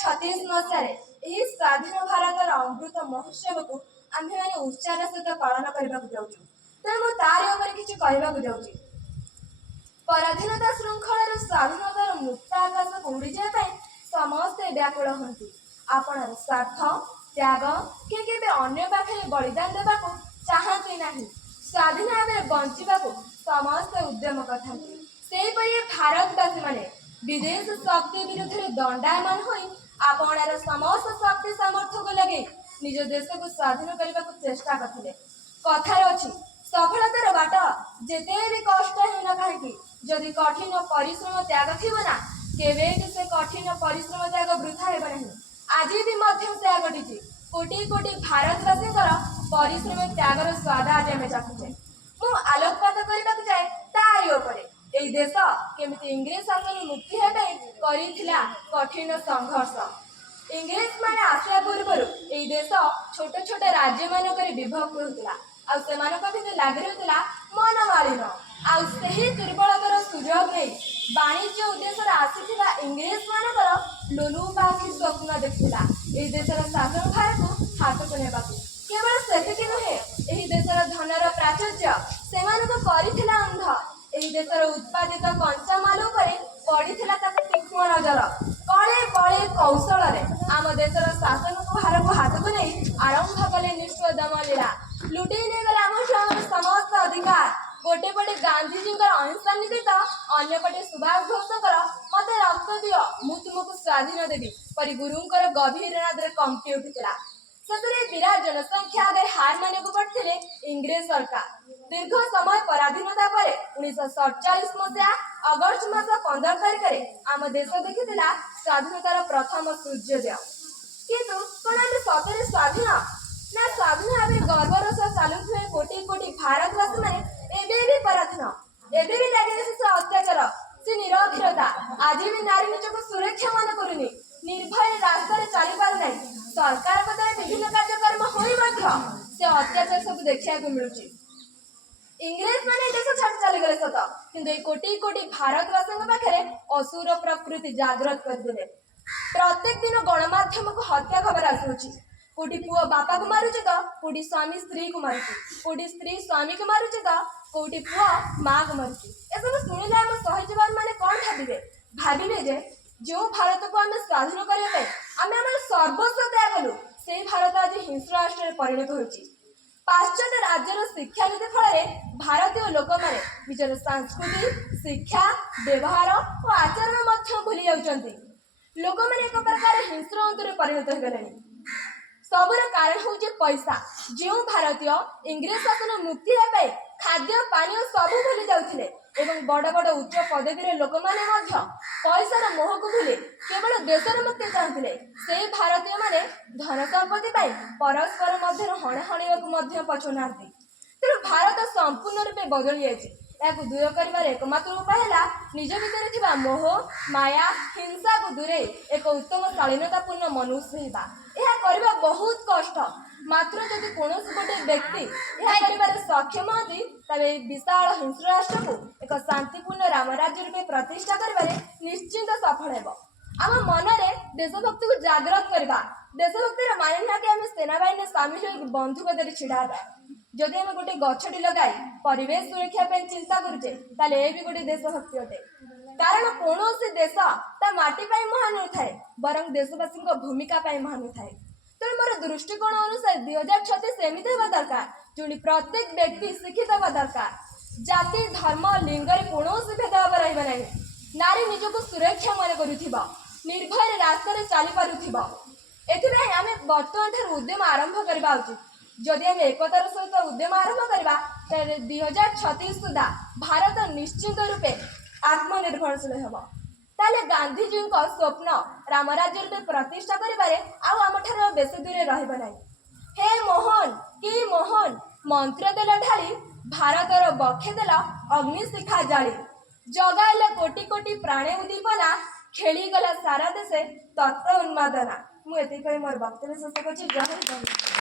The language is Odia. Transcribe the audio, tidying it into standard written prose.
2036 ମସିହାରେ ଏହି ସ୍ୱାଧୀନ ଭାରତର ଅମୃତ ମହୋତ୍ସବକୁ ଆମ୍ଭେମାନେ ଉତ୍ସାହର ସହିତ ପାଳନ କରିବାକୁ ଯାଉଛୁ। ତେଣୁ ମୁଁ ତାରି ଉପରେ କିଛି କହିବାକୁ ଯାଉଛି। ପରାଧୀନତା ଶୃଙ୍ଖଳାରୁ ସ୍ୱାଧୀନତାର ମୁକ୍ତ ଆକାଶକୁ ଉଡ଼ିଯିବା ପାଇଁ ସମସ୍ତେ ବ୍ୟାକୁଳ ହୁଅନ୍ତି। ଆପଣାର ସ୍ୱାର୍ଥ ତ୍ୟାଗ କି କେବେ ଅନ୍ୟ ପାଖରେ ବଳିଦାନ ଦେବାକୁ ଚାହାନ୍ତି ନାହିଁ। ସ୍ୱାଧୀନ ଭାବରେ ବଞ୍ଚିବାକୁ ସମସ୍ତେ ଉଦ୍ୟମ କରିଥାନ୍ତି। ସେହିପରି ଭାରତବାସୀମାନେ ବିଦେଶ ଶକ୍ତି ବିରୁଦ୍ଧରେ ଦଣ୍ଡାୟମାନ ହୋଇ ଆପଣାର ସମସ୍ତ ଶକ୍ତି ସାମର୍ଥ୍ୟକୁ ଲଗେଇ ନିଜ ଦେଶକୁ ସ୍ୱାଧୀନ କରିବାକୁ ଚେଷ୍ଟା କରିଥିଲେ। କଥାରେ ଅଛି, ସଫଳତାର ବାଟ ଯେତେ ବି କଷ୍ଟ ହେଉନା କାହିଁକି, ଯଦି କଠିନ ପରିଶ୍ରମ ତ୍ୟାଗ ଥିବ ନା, କେବେ ବି ସେ କଠିନ ପରିଶ୍ରମ ତ୍ୟାଗ ବୃଥା ହେବ ନାହିଁ। ଆଜି ବି ମଧ୍ୟ ସେୟା ଘଟିଛି। କୋଟି କୋଟି ଭାରତବାସୀଙ୍କର ପରିଶ୍ରମ ତ୍ୟାଗର ସ୍ୱାଦ ଆଜି ଆମେ ଚାଖୁଛେ। ମୁଁ ଆଲୋକପାତ କରିବାକୁ ଚାହେଁ ତାରି ଉପରେ, ଏହି ଦେଶ କେମିତି ଇଂରେଜ ଶାସନ ମୁକ୍ତି ହେବା ପାଇଁ କରିଥିଲା କଠିନ ସଂଘର୍ଷ। ଇଂରେଜମାନେ ଆସିବା ପୂର୍ବରୁ ଏହି ଦେଶ ଛୋଟ ଛୋଟ ରାଜ୍ୟମାନଙ୍କରେ ବିଭକ୍ତ ହେଉଥିଲା, ଆଉ ସେମାନଙ୍କ ଭିତରେ ଲାଗି ରହୁଥିଲା ମନମାଳିନ। ଆଉ ସେହି ଦୁର୍ବଳତାର ସୁଯୋଗ ନେଇ ବାଣିଜ୍ୟ ଉଦ୍ଦେଶ୍ୟରେ ଆସିଥିବା ଇଂରେଜମାନଙ୍କର ଲୋଲୁପାଖି ସ୍ୱପ୍ନ ଦେଖୁଥିଲା ଏହି ଦେଶର ଶାସନଭାରକୁ ହାତକୁ ନେବାକୁ। କେବଳ ସେତିକି ନୁହେଁ, ଏହି ଦେଶର ଧନର ପ୍ରାଚୁର୍ଯ୍ୟ ସେମାନଙ୍କୁ କରିଥିଲା ଅନ୍ଧ। ଏହି ଦେଶର ଉତ୍ପାଦିତ କଞ୍ଚାମାଲ ଉପରେ ପଡ଼ିଥିଲା ତାଙ୍କ ତୀକ୍ଷ୍ଣ ନଜର। କଳେ କଳେ କୌଶଳରେ ଆମ ଦେଶର ଶାସନକୁ ଭାରକୁ ହାତକୁ ନେଇ ଆରମ୍ଭ କଲେ ନିଷ୍ଠୁର ଦମନଲୀଳା। ଲୁଟେଇ ନେଇଗଲେ ଆମଠୁ ଆମର ସମସ୍ତ ଅଧିକାର। ଗୋଟେ ପଟେ ଗାନ୍ଧିଜୀଙ୍କର ଅହିଂସା ନୀତି ତ ଅନ୍ୟପଟେ ସୁଭାଷ ଘୋଷଙ୍କର ମତେ ରକ୍ତ ଦିଅ ମୁଁ ତୁମକୁ ସ୍ୱାଧୀନ ଦେବି ପରି ଗୁରୁଙ୍କର ଗଭୀର ନାଦରେ କମ୍ପି ଉଠିଥିଲା। ଶେଷରେ ବିରାଟ ଜନସଂଖ୍ୟା ଆଗରେ ହାର ମାନିବାକୁ ପଡ଼ିଥିଲେ ଇଂରେଜ ସରକାର। ଦୀର୍ଘ ସମୟ ପରାଧୀନତା ପରେ 1947 ମସିହା ଅଗଷ୍ଟ ମାସ 15 ତାରିଖରେ ଆମ ଦେଶ ଦେଖିଥିଲା ସ୍ୱାଧୀନତାର ପ୍ରଥମ ସୂର୍ଯ୍ୟୋଦୟ। କିନ୍ତୁ କଣ ଆମେ ସତରେ ସ୍ୱାଧୀନ? ନା ସ୍ୱାଧୀନ ଭାବରେ ଗର୍ବର ସହ ଚାଲୁଥିବା କୋଟି କୋଟି ଭାରତବାସୀମାନେ ଏବେ ବି ପରାଧୀନ। ଏବେ ବି ଲାଗି ରହିଛି ସେ ଅତ୍ୟାଚାର, ସେ ନିରକ୍ଷରତା। ଆଜି ବି ନାରୀ ନିଜକୁ ସୁରକ୍ଷା ମନେ କରୁନି, ନିର୍ଭୟରେ ରାସ୍ତାରେ ଚାଲି ପାରୁନାହିଁ। ସରକାରଙ୍କ ଦ୍ୱାରା ବିଭିନ୍ନ କାର୍ଯ୍ୟକ୍ରମ ହୋଇ ମଧ୍ୟ ସେ ଅତ୍ୟାଚାର ସବୁ ଦେଖିବାକୁ ମିଳୁଛି। ଇଂରେଜମାନେ ଦେଶ ଛାଡ଼ି ଚାଲିଗଲେ ସତ, କିନ୍ତୁ ଏହି କୋଟି କୋଟି ଭାରତବାସୀଙ୍କ ପାଖରେ ଅସୁର ପ୍ରକୃତି ଜାଗ୍ରତ କରିଦେଲେ। ପ୍ରତ୍ୟେକ ଦିନ ଗଣମାଧ୍ୟମକୁ ହତ୍ୟା ଖବର ଆସୁଅଛି। କୋଉଠି ପୁଅ ବାପାକୁ ମାରୁଛି ତ କୋଉଠି ସ୍ୱାମୀ ସ୍ତ୍ରୀକୁ ମାରୁଛି, କୋଉଠି ସ୍ତ୍ରୀ ସ୍ୱାମୀକୁ ମାରୁଛି ତ କୋଉଠି ପୁଅ ମାଆକୁ ମାରୁଛି। ଏସବୁ ଶୁଣିଲେ ଆମ ସହଜୀବନ ମାନେ କଣ ଭାବିବେ? ଭାବିବେ ଯେ ଯେଉଁ ଭାରତକୁ ଆମେ ସ୍ୱାଧୀନ କରିବା ପାଇଁ ଆମେ ଆମର ସର୍ବସ୍ୱ ତ୍ୟାଗ କଲୁ, ସେହି ଭାରତ ଆଜି ହିଂସ୍ର ରାଷ୍ଟ୍ରରେ ପରିଣତ ହୋଇଛି। ପାଶ୍ଚାତ୍ୟ ରାଜ୍ୟର ଶିକ୍ଷାନୀତି ଫଳରେ ଭାରତୀୟ ଲୋକମାନେ ନିଜର ସଂସ୍କୃତି ଶିକ୍ଷା ବ୍ୟବହାର ଓ ଆଚରଣ ମଧ୍ୟ ଭୁଲି ଯାଉଛନ୍ତି। ଲୋକମାନେ ଏକ ପ୍ରକାର ହିଂସ୍ର ଅନ୍ତରରେ ପରିଣତ ହୋଇଗଲେଣି। ସବୁର କାରଣ ହେଉଛି ପଇସା। ଯେଉଁ ଭାରତୀୟ ଇଂରେଜ ଶାସନ ମୁକ୍ତି ହେବା ପାଇଁ ଖାଦ୍ୟ ପାନୀୟ ସବୁ ଭୁଲି ଯାଉଥିଲେ ଏବଂ ବଡ଼ ବଡ଼ ଉଚ୍ଚ ପଦବୀର ଲୋକମାନେ ମଧ୍ୟ ପଇସାର ମୋହକୁ ଭୁଲି କେବଳ ଦେଶର ମୁକ୍ତି ଚାହୁଁଥିଲେ, ସେହି ଭାରତୀୟମାନେ ଧନ ସମ୍ପତ୍ତି ପାଇଁ ପରସ୍ପର ମଧ୍ୟରେ ହଣାହଣିବାକୁ ମଧ୍ୟ ପଛଉନାହାନ୍ତି। ତେଣୁ ଭାରତ ସମ୍ପୂର୍ଣ୍ଣ ରୂପେ ବଦଳି ଯାଇଛି। ଏହାକୁ ଦୂର କରିବାର ଏକମାତ୍ର ଉପାୟ ହେଲା ନିଜ ଭିତରେ ଥିବା ମୋହ ମାୟା ହିଂସାକୁ ଦୂରେଇ ଏକ ଉତ୍ତମ ଶାଳୀନତାପୂର୍ଣ୍ଣ ମନୁଷ୍ୟ ହେବା। ଏହା କରିବା ବହୁତ କଷ୍ଟ, ମାତ୍ର ଯଦି କୌଣସି ଗୋଟେ ବ୍ୟକ୍ତି ଏହା କରିବାରେ ସକ୍ଷମ ହୁଅନ୍ତି, ତେବେ ଏହି ବିଶାଳ ହିଂସ୍ର ରାଷ୍ଟ୍ରକୁ ଏକ ଶାନ୍ତିପୂର୍ଣ୍ଣ ରାମରାଜ୍ୟ ରୂପେ ପ୍ରତିଷ୍ଠା କରିବାରେ ନିଶ୍ଚିନ୍ତ ସଫଳ ହେବ। ଆମ ମନରେ ଦେଶଭକ୍ତିକୁ ଜାଗ୍ରତ କରିବା। ଦେଶଭକ୍ତିର ମାନେ ନୁହେଁ କି ଆମେ ସେନାବାହିନୀରେ ସାମିଲ ହୋଇ ବନ୍ଧୁକ ଧରି ଛିଡ଼ା ହେବା। ଯଦି ଆମେ ଗୋଟେ ଗଛଟି ଲଗାଇ ପରିବେଶ ସୁରକ୍ଷା ପାଇଁ ଚିନ୍ତା କରୁଛେ, ତାହେଲେ ଏ ବି ଗୋଟେ ଦେଶଭକ୍ତି ଅଟେ। କାରଣ କୌଣସି ଦେଶ ତା ମାଟି ପାଇଁ ମହାନ ହୋଇଥାଏ, ବରଂ ଦେଶବାସୀଙ୍କ ଭୂମିକା ପାଇଁ ମହାନ ହୋଇଥାଏ। ତେଣୁ ମୋର ଦୃଷ୍ଟିକୋଣ ଅନୁସାରେ 2036 ଏମିତି ହେବା ଦରକାର ଯେଉଁଠି ପ୍ରତ୍ୟେକ ବ୍ୟକ୍ତି ଶିକ୍ଷିତ ହେବା ଦରକାର। ଜାତି ଧର୍ମ ଲିଙ୍ଗରେ କୌଣସି ଭେଦଭାବ ରହିବ ନାହିଁ। ନାରୀ ନିଜକୁ ସୁରକ୍ଷା ମନେ କରୁଥିବ, ନିର୍ଭୟରେ ରାସ୍ତାରେ ଚାଲିପାରୁଥିବ। ଏଥିପାଇଁ ଆମେ ବର୍ତ୍ତମାନ ଠାରୁ ଉଦ୍ୟମ ଆରମ୍ଭ କରିବା ଉଚିତ। ଯଦି ଆମେ ଏକତାର ସହିତ ଉଦ୍ୟମ ଆରମ୍ଭ କରିବା, ତାହେଲେ 2036 ସୁଦ୍ଧା ଭାରତ ନିଶ୍ଚିତ ରୂପେ ଆତ୍ମନିର୍ଭରଶୀଳ ହେବ। ତାହେଲେ ଗାନ୍ଧିଜୀଙ୍କ ସ୍ୱପ୍ନ ରାମରାଜ୍ୟ ରୂପେ ପ୍ରତିଷ୍ଠା କରିବାରେ ଆଉ ଆମଠାରୁ ବେଶୀ ଦୂରେ ରହିବ ନାହିଁ। ହେ ମୋହନ କି ମୋହନ, ମନ୍ତ୍ର ଦେଲ ଢାଳି ଭାରତର ବକ୍ଷେ ଦେଲ ଅଗ୍ନିଶିଖା ଜାଳି। ଜଗାଇଲ କୋଟି କୋଟି ପ୍ରାଣେ ଉଦ୍ଦୀପନା, ଖେଳିଗଲା ସାରା ଦେଶେ ତତ୍ତ୍ୱ ଉନ୍ମାଦନା। ମୁଁ ଏତିକି କହି ମୋର ବକ୍ତବ୍ୟ ଶେଷ କରୁଛି। ଜୟ ହିନ୍ଦ।